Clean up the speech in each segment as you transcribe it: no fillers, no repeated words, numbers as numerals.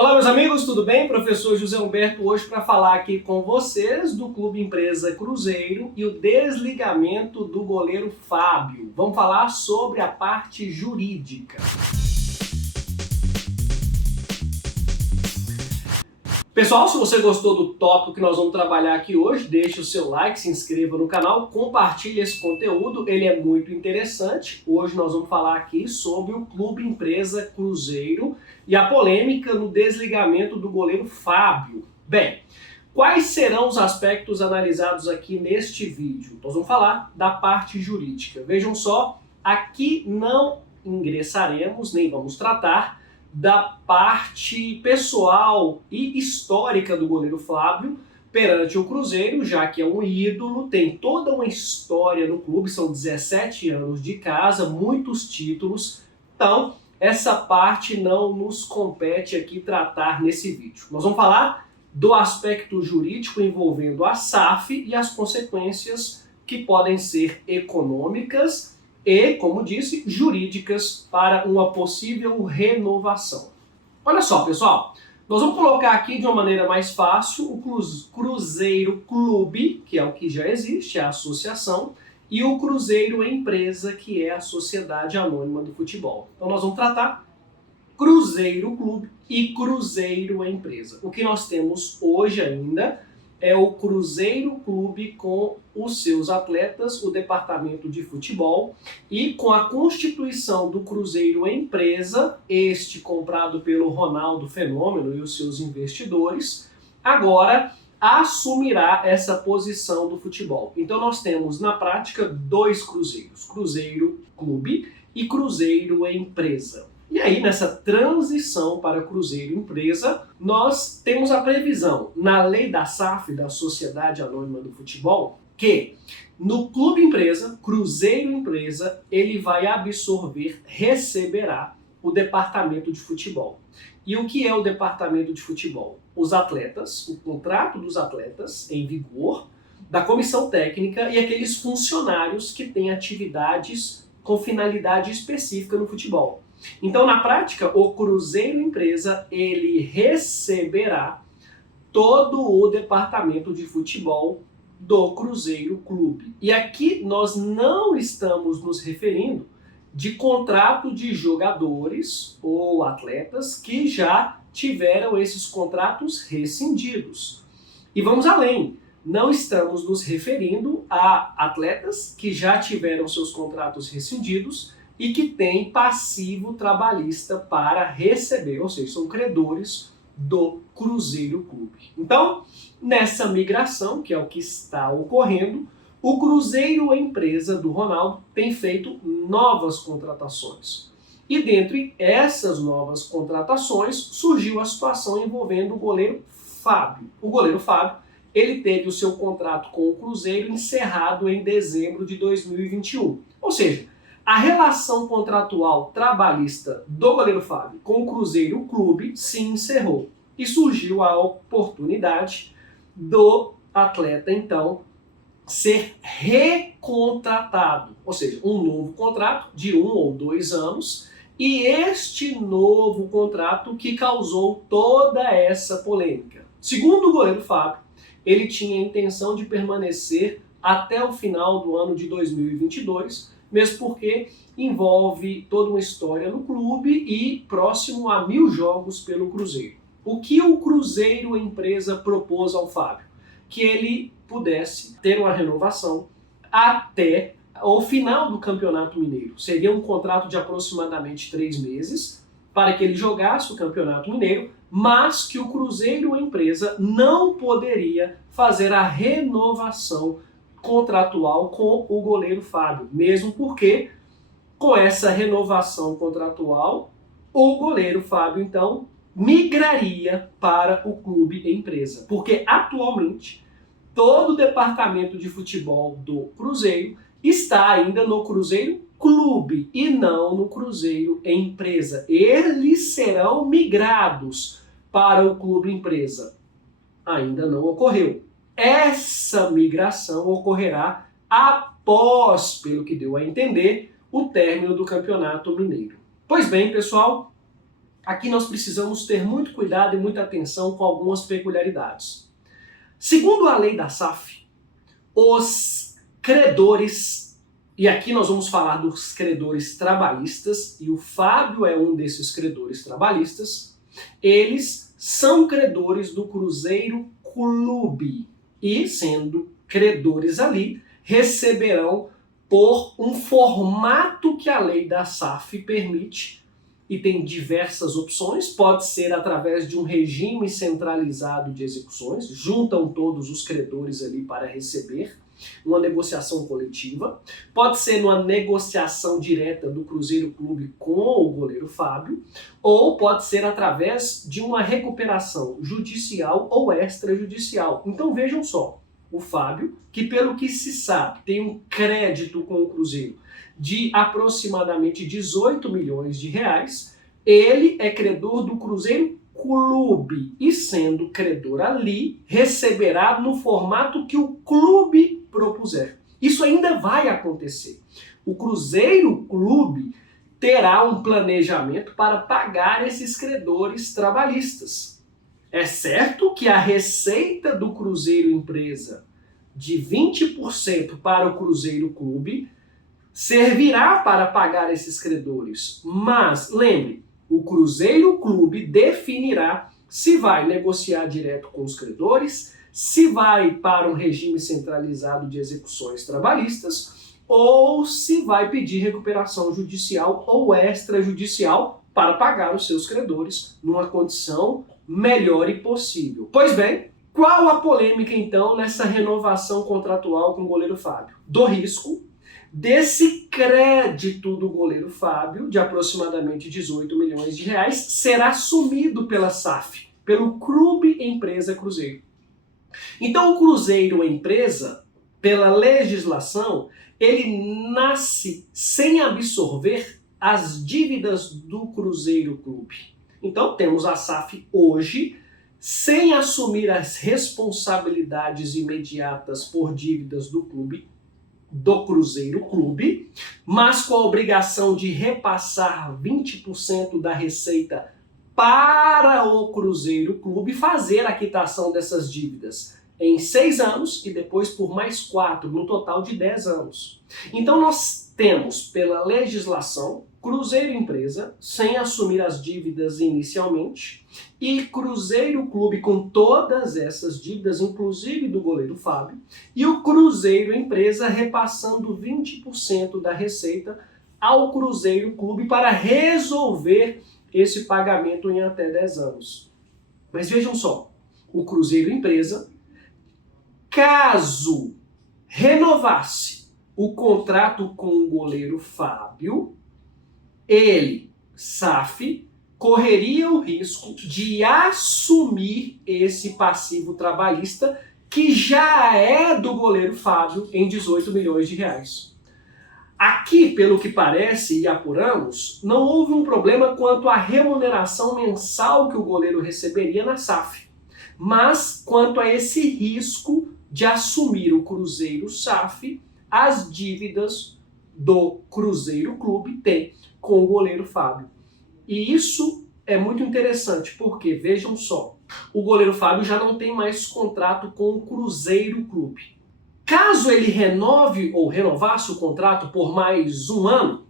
Olá, meus amigos, tudo bem? Professor José Humberto hoje para falar aqui com vocês do Clube Empresa Cruzeiro e o desligamento do goleiro Fábio. Vamos falar sobre a parte jurídica. Pessoal, se você gostou do tópico que nós vamos trabalhar aqui hoje, deixe o seu like, se inscreva no canal, compartilhe esse conteúdo, ele é muito interessante. Hoje nós vamos falar aqui sobre o Clube Empresa Cruzeiro e a polêmica no desligamento do goleiro Fábio. Bem, quais serão os aspectos analisados aqui neste vídeo? Nós vamos falar da parte jurídica. Vejam só, aqui não ingressaremos, nem vamos tratar da parte pessoal e histórica do goleiro Fábio perante o Cruzeiro, já que é um ídolo, tem toda uma história no clube, são 17 anos de casa, muitos títulos, então essa parte não nos compete aqui tratar nesse vídeo. Nós vamos falar do aspecto jurídico envolvendo a SAF e as consequências que podem ser econômicas e, como disse, jurídicas para uma possível renovação. Olha só, pessoal, nós vamos colocar aqui de uma maneira mais fácil o Cruzeiro Clube, que é o que já existe, a associação, e o Cruzeiro Empresa, que é a sociedade anônima do futebol. Então nós vamos tratar Cruzeiro Clube e Cruzeiro Empresa. O que nós temos hoje ainda é o Cruzeiro Clube com os seus atletas, o departamento de futebol, e com a constituição do Cruzeiro Empresa, este comprado pelo Ronaldo Fenômeno e os seus investidores, agora assumirá essa posição do futebol. Então nós temos na prática dois cruzeiros, Cruzeiro Clube e Cruzeiro Empresa. E aí, nessa transição para Cruzeiro Empresa, nós temos a previsão na lei da SAF, da Sociedade Anônima do Futebol, que no Clube Empresa, Cruzeiro Empresa, ele vai absorver, receberá o departamento de futebol. E o que é o departamento de futebol? Os atletas, o contrato dos atletas em vigor, da comissão técnica e aqueles funcionários que têm atividades com finalidade específica no futebol. Então, na prática, o Cruzeiro Empresa, ele receberá todo o departamento de futebol do Cruzeiro Clube. E aqui nós não estamos nos referindo de contrato de jogadores ou atletas que já tiveram esses contratos rescindidos. E vamos além, não estamos nos referindo a atletas que já tiveram seus contratos rescindidos e que têm passivo trabalhista para receber, ou seja, são credores do Cruzeiro Clube. Então, nessa migração, que é o que está ocorrendo, o Cruzeiro Empresa do Ronaldo tem feito novas contratações. E dentre essas novas contratações, surgiu a situação envolvendo o goleiro Fábio. O goleiro Fábio, ele teve o seu contrato com o Cruzeiro encerrado em dezembro de 2021. Ou seja, a relação contratual trabalhista do goleiro Fábio com o Cruzeiro Clube se encerrou e surgiu a oportunidade do atleta, então, ser recontratado, ou seja, um novo contrato de 1 ou 2 anos, e este novo contrato que causou toda essa polêmica. Segundo o goleiro Fábio, ele tinha a intenção de permanecer até o final do ano de 2022, mesmo porque envolve toda uma história no clube e próximo a 1000 jogos pelo Cruzeiro. O que o Cruzeiro Empresa propôs ao Fábio? Que ele pudesse ter uma renovação até o final do Campeonato Mineiro. Seria um contrato de aproximadamente 3 meses para que ele jogasse o Campeonato Mineiro, mas que o Cruzeiro Empresa não poderia fazer a renovação contratual com o goleiro Fábio, mesmo porque com essa renovação contratual o goleiro Fábio então migraria para o Clube Empresa, porque atualmente todo o departamento de futebol do Cruzeiro está ainda no Cruzeiro Clube e não no Cruzeiro Empresa. Eles serão migrados para o Clube Empresa. Ainda não ocorreu. Essa migração ocorrerá após, pelo que deu a entender, o término do Campeonato Mineiro. Pois bem, pessoal, aqui nós precisamos ter muito cuidado e muita atenção com algumas peculiaridades. Segundo a lei da SAF, os credores, e aqui nós vamos falar dos credores trabalhistas, e o Fábio é um desses credores trabalhistas, eles são credores do Cruzeiro Clube e, sendo credores ali, receberão por um formato que a lei da SAF permite, e tem diversas opções, pode ser através de um regime centralizado de execuções, juntam todos os credores ali para receber, uma negociação coletiva, pode ser numa negociação direta do Cruzeiro Clube com o goleiro Fábio, ou pode ser através de uma recuperação judicial ou extrajudicial. Então vejam só, o Fábio, que pelo que se sabe tem um crédito com o Cruzeiro de aproximadamente 18 milhões de reais, ele é credor do Cruzeiro Clube e, sendo credor ali, receberá no formato que o clube propuser. Isso ainda vai acontecer. O Cruzeiro Clube terá um planejamento para pagar esses credores trabalhistas. É certo que a receita do Cruzeiro Empresa de 20% para o Cruzeiro Clube servirá para pagar esses credores. Mas, lembre, o Cruzeiro Clube definirá se vai negociar direto com os credores, se vai para um regime centralizado de execuções trabalhistas ou se vai pedir recuperação judicial ou extrajudicial para pagar os seus credores numa condição melhor e possível. Pois bem, qual a polêmica então nessa renovação contratual com o goleiro Fábio? Do risco desse crédito do goleiro Fábio, de aproximadamente 18 milhões de reais, será assumido pela SAF, pelo Clube Empresa Cruzeiro. Então o Cruzeiro Empresa, pela legislação, ele nasce sem absorver as dívidas do Cruzeiro Clube. Então temos a SAF hoje sem assumir as responsabilidades imediatas por dívidas do clube, do Cruzeiro Clube, mas com a obrigação de repassar 20% da receita para o Cruzeiro Clube, fazer a quitação dessas dívidas em 6 anos e depois por mais 4, no total de 10 anos. Então nós temos, pela legislação, Cruzeiro Empresa sem assumir as dívidas inicialmente e Cruzeiro Clube com todas essas dívidas, inclusive do goleiro Fábio, e o Cruzeiro Empresa repassando 20% da receita ao Cruzeiro Clube para resolver esse pagamento em até 10 anos. Mas vejam só, o Cruzeiro Empresa, caso renovasse o contrato com o goleiro Fábio, ele, SAF, correria o risco de assumir esse passivo trabalhista que já é do goleiro Fábio em 18 milhões de reais. Aqui, pelo que parece e apuramos, não houve um problema quanto à remuneração mensal que o goleiro receberia na SAF, mas quanto a esse risco de assumir o Cruzeiro SAF as dívidas do Cruzeiro Clube tem com o goleiro Fábio. E isso é muito interessante, porque, vejam só, o goleiro Fábio já não tem mais contrato com o Cruzeiro Clube. Caso ele renove ou renovasse o contrato por mais 1 ano,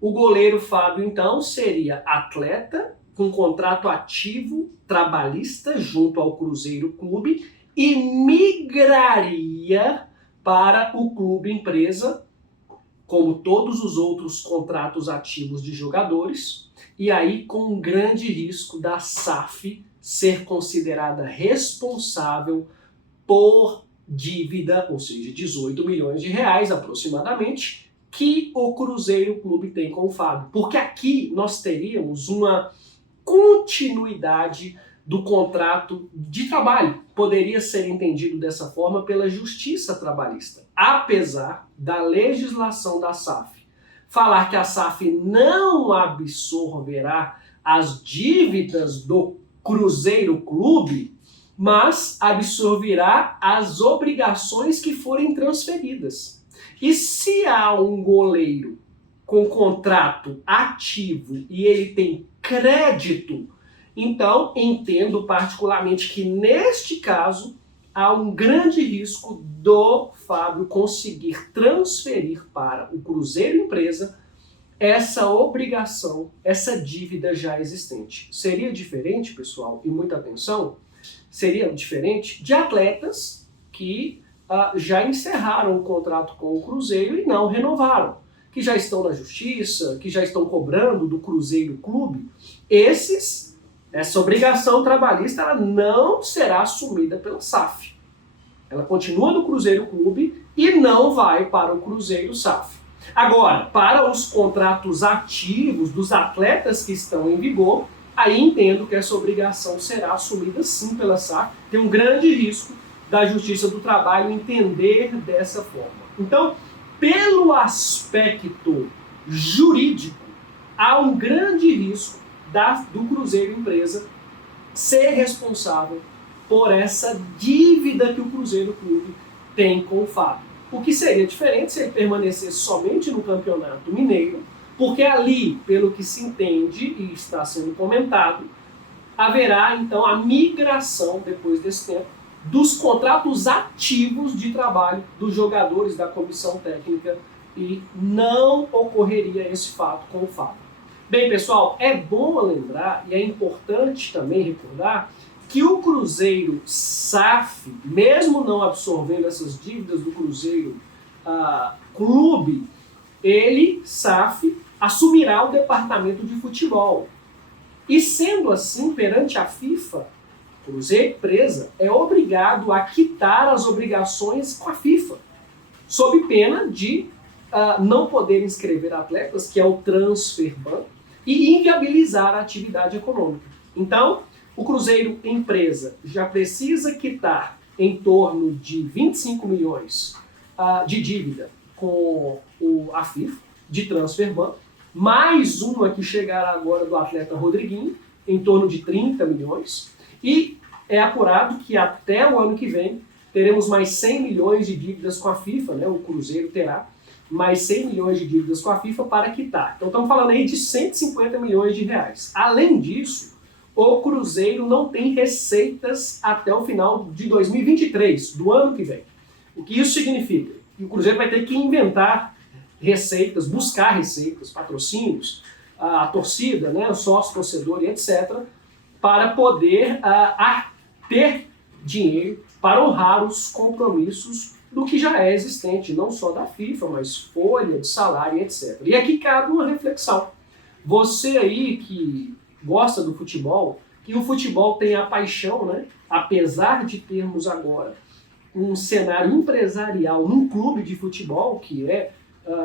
o goleiro Fábio, então, seria atleta com contrato ativo trabalhista junto ao Cruzeiro Clube e migraria para o Clube Empresa, como todos os outros contratos ativos de jogadores, e aí com um grande risco da SAF ser considerada responsável por dívida, ou seja, 18 milhões de reais aproximadamente, que o Cruzeiro Clube tem com o Fábio. Porque aqui nós teríamos uma continuidade do contrato de trabalho. Poderia ser entendido dessa forma pela Justiça Trabalhista, apesar da legislação da SAF falar que a SAF não absorverá as dívidas do Cruzeiro Clube, mas absorverá as obrigações que forem transferidas. E se há um goleiro com contrato ativo e ele tem crédito. Então, entendo particularmente que neste caso há um grande risco do Fábio conseguir transferir para o Cruzeiro Empresa essa obrigação, essa dívida já existente. Seria diferente, pessoal, e muita atenção, seria diferente de atletas que já encerraram o contrato com o Cruzeiro e não renovaram, que já estão na justiça, que já estão cobrando do Cruzeiro Clube. Essa obrigação trabalhista ela não será assumida pela SAF. Ela continua no Cruzeiro Clube e não vai para o Cruzeiro SAF. Agora, para os contratos ativos dos atletas que estão em vigor, aí entendo que essa obrigação será assumida sim pela SAF. Tem um grande risco da Justiça do Trabalho entender dessa forma. Então, pelo aspecto jurídico, há um grande risco do Cruzeiro Empresa ser responsável por essa dívida que o Cruzeiro Clube tem com o Fábio. O que seria diferente se ele permanecesse somente no Campeonato Mineiro, porque ali, pelo que se entende e está sendo comentado, haverá então a migração, depois desse tempo, dos contratos ativos de trabalho dos jogadores da comissão técnica e não ocorreria esse fato com o Fábio. Bem, pessoal, é bom lembrar e é importante também recordar que o Cruzeiro SAF, mesmo não absorvendo essas dívidas do Cruzeiro Clube, ele, SAF, assumirá o departamento de futebol. E sendo assim, perante a FIFA, o Cruzeiro Empresa é obrigado a quitar as obrigações com a FIFA, sob pena de não poder inscrever atletas, que é o transfer ban, e inviabilizar a atividade econômica. Então, o Cruzeiro Empresa já precisa quitar em torno de 25 milhões de dívida com a FIFA, de transfer ban, mais uma que chegará agora do atleta Rodriguinho, em torno de 30 milhões, e é apurado que até o ano que vem teremos mais 100 milhões de dívidas com a FIFA, né? O Cruzeiro terá mais 100 milhões de dívidas com a FIFA para quitar. Então estamos falando aí de 150 milhões de reais. Além disso, o Cruzeiro não tem receitas até o final de 2023, do ano que vem. O que isso significa? Que o Cruzeiro vai ter que inventar receitas, buscar receitas, patrocínios, a torcida, né, o sócio, torcedor e etc., para poder ter dinheiro para honrar os compromissos do que já é existente, não só da FIFA, mas folha de salário, etc. E aqui cabe uma reflexão. Você aí que gosta do futebol, que o futebol tem a paixão, né? Apesar de termos agora um cenário empresarial num clube de futebol que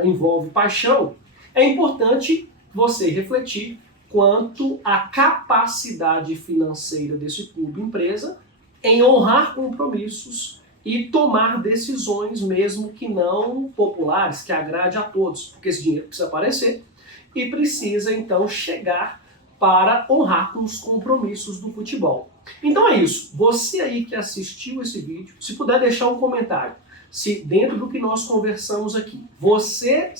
envolve paixão, é importante você refletir quanto à capacidade financeira desse clube empresa em honrar compromissos e tomar decisões mesmo que não populares, que agrade a todos, porque esse dinheiro precisa aparecer e precisa então chegar para honrar com os compromissos do futebol. Então é isso. Você aí que assistiu esse vídeo, se puder deixar um comentário, se dentro do que nós conversamos aqui, você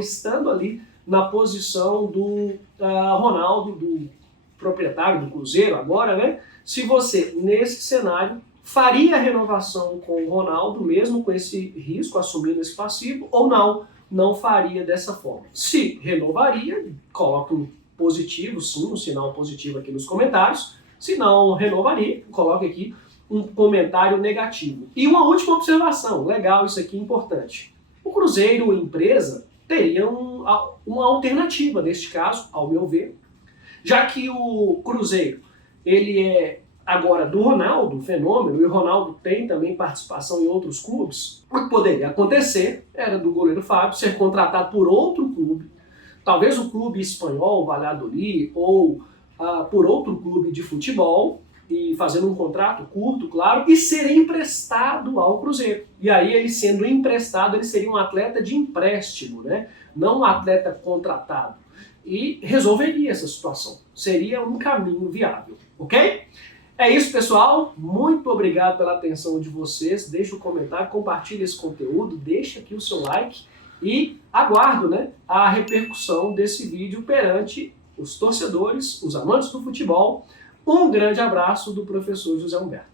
estando ali na posição do Ronaldo, do proprietário do Cruzeiro agora, né? Se você, nesse cenário, faria a renovação com o Ronaldo, mesmo com esse risco, assumindo esse passivo, ou não faria dessa forma. Se renovaria, coloque um positivo, sim, um sinal positivo aqui nos comentários. Se não renovaria, coloque aqui um comentário negativo. E uma última observação, legal, isso aqui é importante. O Cruzeiro Empresa teria uma alternativa neste caso, ao meu ver, já que o Cruzeiro ele é agora do Ronaldo, fenômeno, e o Ronaldo tem também participação em outros clubes. O que poderia acontecer era do goleiro Fábio ser contratado por outro clube, talvez o clube espanhol, Valladolid, ou por outro clube de futebol, e fazendo um contrato curto, claro, e ser emprestado ao Cruzeiro. E aí, ele sendo emprestado, ele seria um atleta de empréstimo, né? Não um atleta contratado. E resolveria essa situação. Seria um caminho viável, ok? É isso, pessoal. Muito obrigado pela atenção de vocês. Deixe um comentário, compartilhe esse conteúdo, deixe aqui o seu like e aguardo, né, a repercussão desse vídeo perante os torcedores, os amantes do futebol. Um grande abraço do professor José Humberto.